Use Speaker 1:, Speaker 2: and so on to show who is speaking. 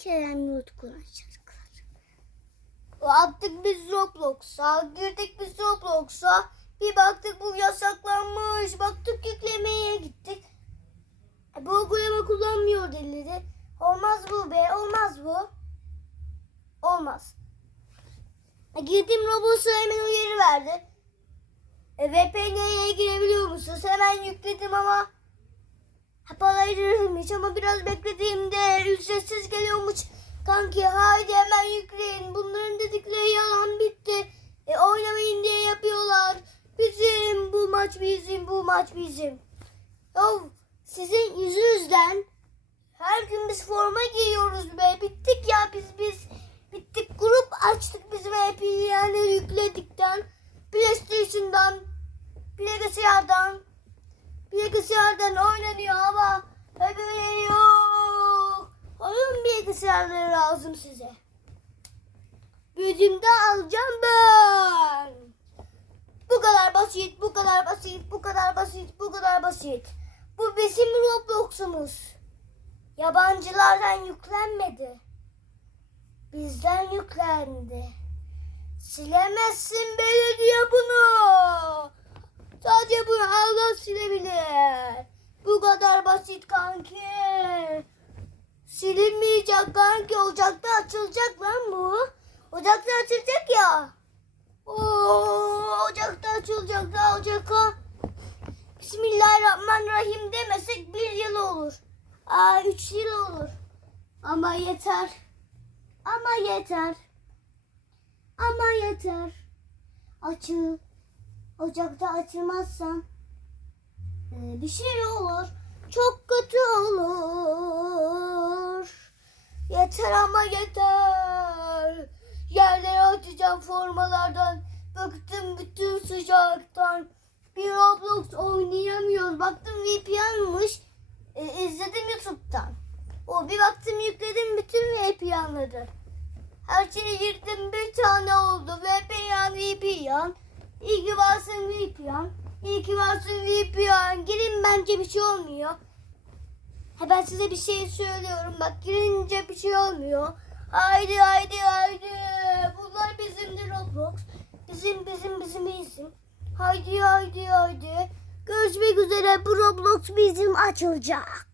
Speaker 1: Kerem Yurt konuşacağız.
Speaker 2: Attık biz Roblox'a, girdik biz Roblox'a. Bir baktık bu yasaklanmış. Baktık yüklemeye gittik. E, bu uygulama kullanmıyor dedi. Olmaz bu be, olmaz bu. Olmaz. E, girdim Roblox'a hemen uyarı verdi. E, VPN'ye girebiliyor musunuz? Hemen yükledim ama parayı ama biraz beklediğimde ücretsiz geliyormuş. Kanki haydi hemen yükleyin. Bunların dedikleri yalan bitti. E, oynamayın diye yapıyorlar. Bizim bu maç bizim bu maç bizim. Ya sizin yüzünüzden her gün biz forma giyiyoruz be. Bittik ya biz biz. Bittik. Grup açtık biz VP'yi yani yükledikten. PlayStation'dan, bilgisayardan, bilgisayardan oynanıyor öbürleri yok. Oyun bilgisayarları lazım size. Gücümde alacağım ben. Bu kadar basit, bu kadar basit, bu kadar basit, bu kadar basit. Bu bizim Roblox'umuz. Yabancılardan yüklenmedi. Bizden yüklendi. Silemezsin belediye bunu. Kadar basit kanki. Silinmeyecek kanki. Ocakta açılacak lan bu. Ocakta açılacak ya. Oo, ocakta açılacak da ocakta. Bismillahirrahmanirrahim demesek bir yıl olur. Aa, üç yıl olur. Ama yeter. Ama yeter. Ama yeter. Açıl. Ocakta açılmazsan e, bir şey olur. Çok kötü olur. Yeter ama yeter. Yerlere atacağım formalardan. Bıktım bütün sıcaktan. Bir Roblox oynayamıyoruz. Baktım VPN'mış. E, izledim YouTube'dan. O bir baktım yükledim bütün VPN'ları. Her şeye girdim bir tane oldu. VPN, VPN. İyi ki varsın VPN. Ki varsın VPN. Girin bence bir şey olmuyor. Ha ben size bir şey söylüyorum. Bak girince bir şey olmuyor. Haydi haydi haydi. Bunlar bizimdir Roblox. Bizim bizim bizim bizim. Haydi haydi haydi. Görüşmek üzere. Bu Roblox bizim açılacak.